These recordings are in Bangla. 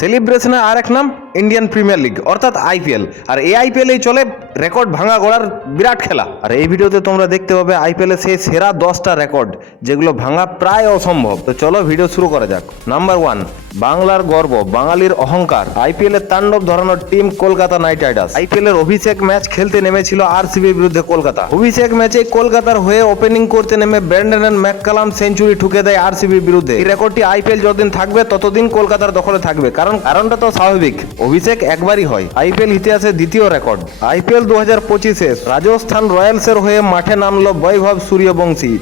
সেলিব্রেশনের আর এক নাম ইন্ডিয়ান প্রিমিয়ার লিগ অর্থাৎ আইপিএল। আর এই আইপিএলেই চলে রেকর্ড ভাঙা গড়ার বিরাট খেলা। আর এই ভিডিওতে তোমরা দেখতে পাবে আইপিএলের সেই সেরা 10টা রেকর্ড যেগুলো ভাঙা প্রায় অসম্ভব। তো চলো ভিডিও শুরু করা যাক। নাম্বার 1, বাংলার গর্ব, বাঙালির অহংকার, আইপিএলের তাণ্ডব ধরানোর টিম কলকাতা নাইট রাইডার্স। আইপিএলের অভিষেক ম্যাচ খেলতে নেমেছিল আরসিবির বিরুদ্ধে কলকাতা। অভিষেক ম্যাচে কলকাতার হয়ে ওপেনিং করতে নেমে ব্র্যান্ডন ম্যাককালাম সেঞ্চুরি ঠুকে দেয় আরসিবির বিরুদ্ধে। এই রেকর্ডটি আইপিএল যতদিন থাকবে ততদিন কলকাতার দখলে থাকবে, কারণটা তো স্বাভাবিক, অভিষেক একবারই হয়। আইপিএল ইতিহাসে দ্বিতীয় রেকর্ড। আইপিএল 2025-এ রাজস্থান রয়্যালসের হয়ে মাঠে নামলো বৈভব সূর্যবংশী,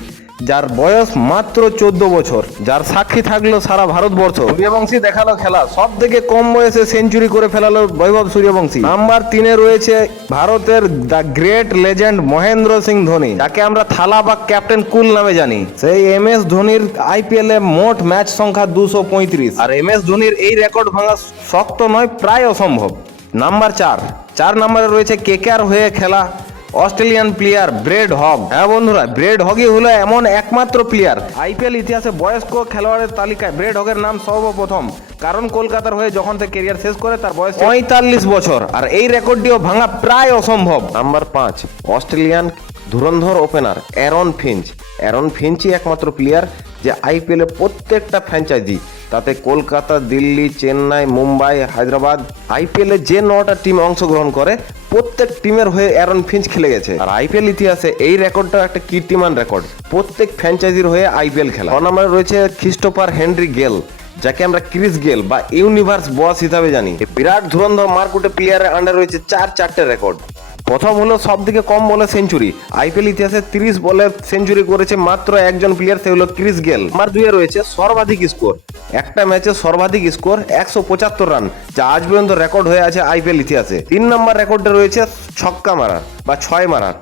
যার বয়স মাত্র 14 বছর, যার সাক্ষী থাকলো সারা ভারতবর্ষ। সূর্যবংশী দেখালো খেলা, সব থেকে কম বয়সে সেঞ্চুরি করে ফেলালো বৈভব সূর্যবংশী। নাম্বার 3-এ রয়েছে ভারতের the great legend Mahendra Singh Dhoni, যাকে আমরা থালা বা ক্যাপ্টেন কুল নামে জানি। সেই MS ধোনির আইপিএল এ মোট ম্যাচ সংখ্যা 235। আর MS ধোনির এই রেকর্ড ভাঙা শক্ত নয়, প্রায় অসম্ভব। নাম্বার 4 নম্বরে রয়েছে কেকেআর হয়ে খেলা অস্ট্রেলিয়ান প্লেয়ার ব্রেড হগ। হ্যাঁ বন্ধুরা, ব্রেড হগই হলো এমন একমাত্র প্লেয়ার আইপিএল ইতিহাসে বয়স্ক খেলোয়াড়ের তালিকায় ব্রেড হগের নাম সর্বপ্রথম, কারণ কলকাতার হয়ে যখন সে কেরিয়ার শেষ করে তার বয়স 45 বছর। আর এই রেকর্ডটিও ভাঙা প্রায় অসম্ভব। নাম্বার 5, অস্ট্রেলিয়ান ধুরন্ধর ওপেনার অ্যারন ফিঞ্চই একমাত্র প্লেয়ার যে আইপিএল এর প্রত্যেকটা ফ্র্যাঞ্চাইজি, তাতে কলকাতা, দিল্লি, চেন্নাই, মুম্বাই, হায়দ্রাবাদ, আইপিএল এ যে 9টা টিম অংশগ্রহণ করে প্রত্যেক টিমের হয়ে অ্যারন ফিঞ্চ খেলে গেছে। আর আইপিএল ইতিহাসে এই রেকর্ডটা একটা কীর্তিমান রেকর্ড, প্রত্যেক ফ্র্যাঞ্চাইজির হয়ে আইপিএল খেলা। 6 নম্বরে রয়েছে ক্রিস্টোফার হেনরি গেল, যাকে আমরা ক্রিস গেল বা ইউনিভার্স বস হিসাবে জানি। বিরাট ধুরন্ধর মারকুটে প্লেয়ারের আন্ডার রয়েছে 4টা রেকর্ড। প্রথম হলো সব থেকে কম বলে সেঞ্চুরি, আইপিএল ইতিহাসে 30 বলে সেঞ্চুরি করেছে মাত্র একজন প্লেয়ার, সে হলো ক্রিস গেল। নাম্বার 2-এ রয়েছে সর্বাধিক স্কোর, একটা ম্যাচে সর্বাধিক স্কোর 175 রান, যা আজ পর্যন্ত রেকর্ড হয়ে আছে আইপিএল ইতিহাসে। 3 নম্বর রেকর্ডে রয়েছে ছক্কা মারার বা 6 মারার,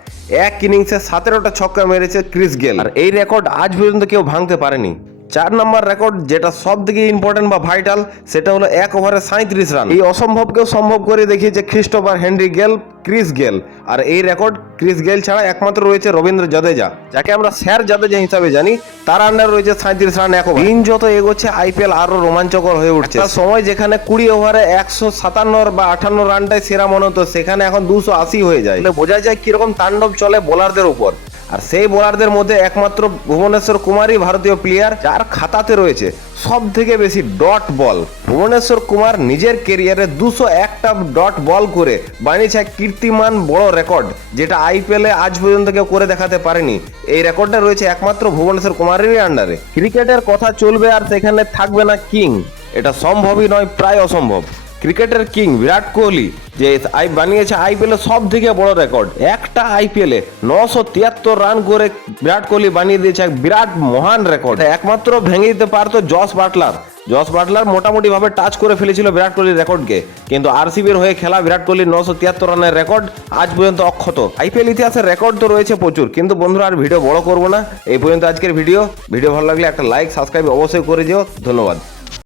এক ইনিংসে 17টা ছক্কা মেরেছে ক্রিস গেল। আর এই রেকর্ড আজ পর্যন্ত কেউ ভাঙতে পারেনি। 4 নম্বর রেকর্ড, যেটা সব থেকে ইম্পর্টেন্ট বা ভাইটাল, সেটা হলো 1 ওভারে 37 রান। এই অসম্ভবকেও সম্ভব করে দেখিয়েছে ক্রিস্টোফার হেনরি গেল, ক্রিস গেল। আর এই রেকর্ড ক্রিস গেল ছাড়া একমাত্র রয়েছে রবীন্দ্র জাদেজা, যাকে আমরা স্যার জাদেজা হিসাবে জানি, তার আন্ডার রয়েছে 37 রান 1 ওভার। দিন যত এগোচ্ছে আইপিএল আরো রোমাঞ্চকর হয়ে উঠছে। একটা সময় যেখানে 20 ওভারে 157 বা 58 রানটাই সেরা মনে হতো, সেখানে এখন 280 হয়ে যায়। বোঝা যায় কিরকম তাণ্ডব চলে বোলারদের উপর। আর সেই বোলারদের মধ্যে একমাত্র ভুবনেশ্বর কুমারই ভারতীয় প্লেয়ার যার খাতাতে রয়েছে সব থেকে বেশি ডট বল। ভুবনেশ্বর কুমার নিজের কেরিয়ারে 201টা ডট বল করে বানিয়েছে এক কীর্তিমান বড় রেকর্ড, যেটা আইপিএলে আজ পর্যন্ত কেউ করে দেখাতে পারেনি। এই রেকর্ডটা রয়েছে একমাত্র ভুবনেশ্বর কুমারেরই আন্ডারে। ক্রিকেটের কথা চলবে আর সেখানে থাকবে না কিং, এটা সম্ভবই নয়, প্রায় অসম্ভব। ক্রিকেটের কিং বিরাট কোহলি যে বানিয়েছে আইপিএল সব থেকে বড় রেকর্ড, একটা আইপিএলে 973 রান করে বিরাট কোহলি বানিয়ে দিয়েছে এক বিরাট মহান রেকর্ড। একমাত্র ভেঙে দিতে পারতো জস বাটলার মোটামুটি ভাবে টাচ করে ফেলেছিল বিরাট কোহলির রেকর্ডকে, কিন্তু আরসিবির হয়ে খেলা বিরাট কোহলির 973 রানের রেকর্ড আজ পর্যন্ত অক্ষত। আইপিএল ইতিহাসের রেকর্ড তো রয়েছে প্রচুর, কিন্তু বন্ধুরা আর ভিডিও বড় করবো না, এই পর্যন্ত আজকের ভিডিও ভালো লাগলে একটা লাইক সাবস্ক্রাইব অবশ্যই করে দিও। ধন্যবাদ।